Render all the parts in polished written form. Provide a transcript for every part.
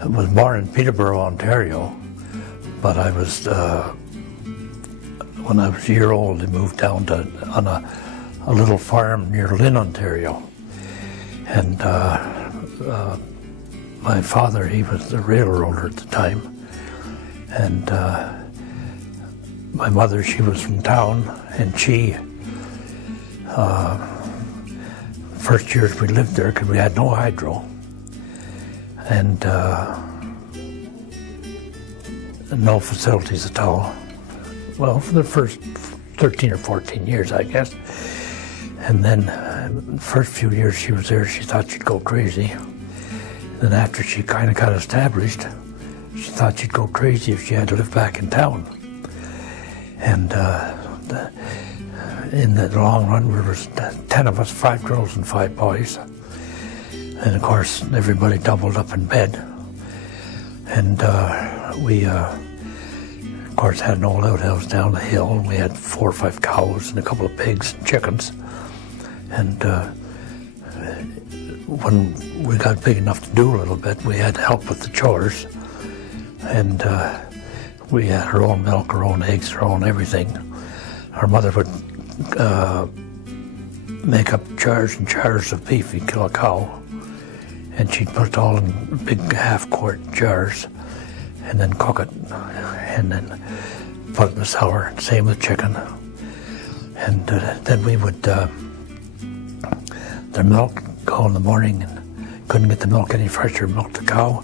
I was born in Peterborough, Ontario, but I was, when I was a year old, I moved down on a little farm near Lynn, Ontario. And my father, he was the railroader at the time. And my mother, she was from town, and she, first years we lived there because we had no hydro. And no facilities at all. Well, for the first 13 or 14 years, I guess. And then the first few years she was there, she thought she'd go crazy. Then after she kind of got established, she thought she'd go crazy if she had to live back in town. And in the long run, there was 10 of us, 5 girls and 5 boys. And of course, everybody doubled up in bed. And we, of course, had an old outhouse down the hill, and we had 4 or 5 cows and a couple of pigs and chickens. And when we got big enough to do a little bit, we had help with the chores. And we had our own milk, our own eggs, our own everything. Our mother would make up jars and jars of beef. You'd kill a cow, and she'd put it all in big half-quart jars, and then cook it, and then put it in the cellar. Same with chicken. And then we would, the milk, go in the morning, and couldn't get the milk any fresher, milk the cow.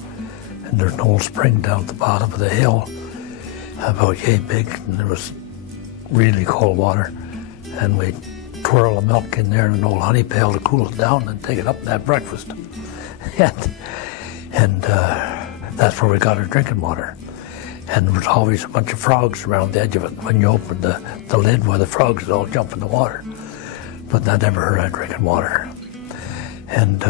And there's an old spring down at the bottom of the hill, about yay big, and there was really cold water. And we'd twirl the milk in there in an old honey pail to cool it down, and take it up and have breakfast. and that's where we got our drinking water. And there was always a bunch of frogs around the edge of it. When you opened the lid, where the frogs would all jump in the water. But I never heard of drinking water. And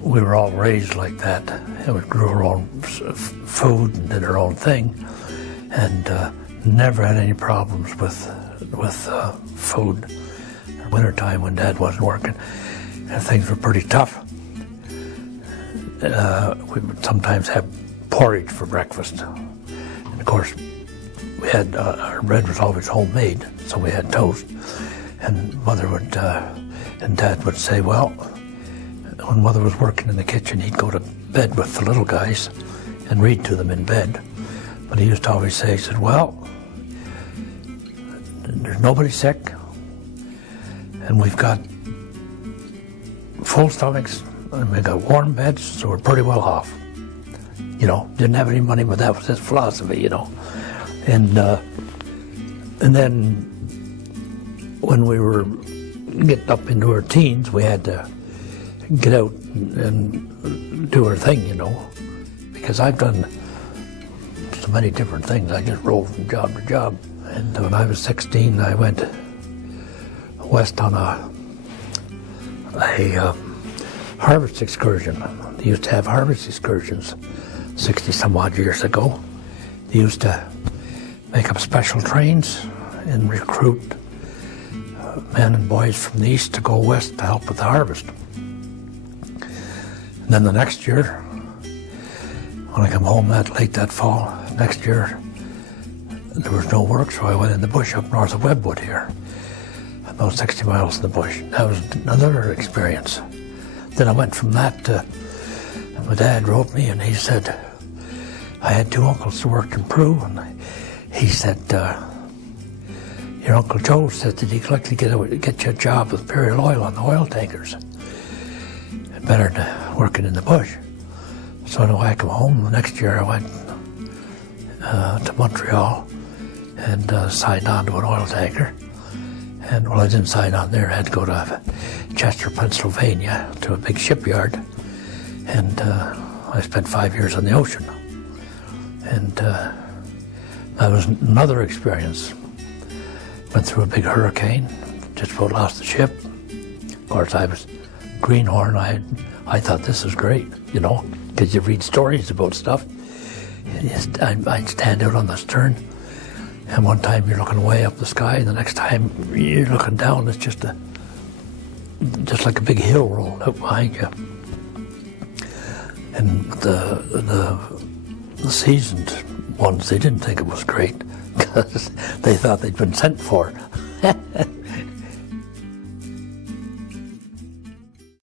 we were all raised like that. And we grew our own food and did our own thing. And never had any problems with food. In the wintertime when Dad wasn't working, and things were pretty tough. We would sometimes have porridge for breakfast. And of course, we had, our bread was always homemade, so we had toast. And Mother would, and Dad would say, well, when Mother was working in the kitchen, he'd go to bed with the little guys and read to them in bed. But he used to always say, he said, well, there's nobody sick, and we've got full stomachs, and we got warm beds, so we're pretty well off. You know, didn't have any money, but that was his philosophy, you know. And then when we were getting up into our teens, we had to get out and do our thing, you know, because I've done so many different things. I just rolled from job to job. And when I was 16, I went west on a harvest excursion. They used to have harvest excursions 60 some odd years ago. They used to make up special trains and recruit men and boys from the east to go west to help with the harvest. And then the next year, when I come home that late that fall, next year, there was no work, so I went in the bush up north of Webwood here, about 60 miles in the bush. That was another experience. Then I went from that to, my dad wrote me and he said, I had 2 uncles who worked in Peru, and he said, your Uncle Joe said that he'd like to get you a job with Imperial Oil on the oil tankers. Better than working in the bush. So anyway, I come home. The next year I went to Montreal and signed on to an oil tanker. And well, I didn't sign on there. I had to go to Chester, Pennsylvania, to a big shipyard. And I spent 5 years on the ocean. And that was another experience. Went through a big hurricane, just about lost the ship. Of course, I was greenhorn. I thought this was great, you know, because you read stories about stuff. I'd stand out on the stern, and one time you're looking way up the sky, and the next time you're looking down, it's just like a big hill rolling out behind you. And the seasoned ones, they didn't think it was great because they thought they'd been sent for.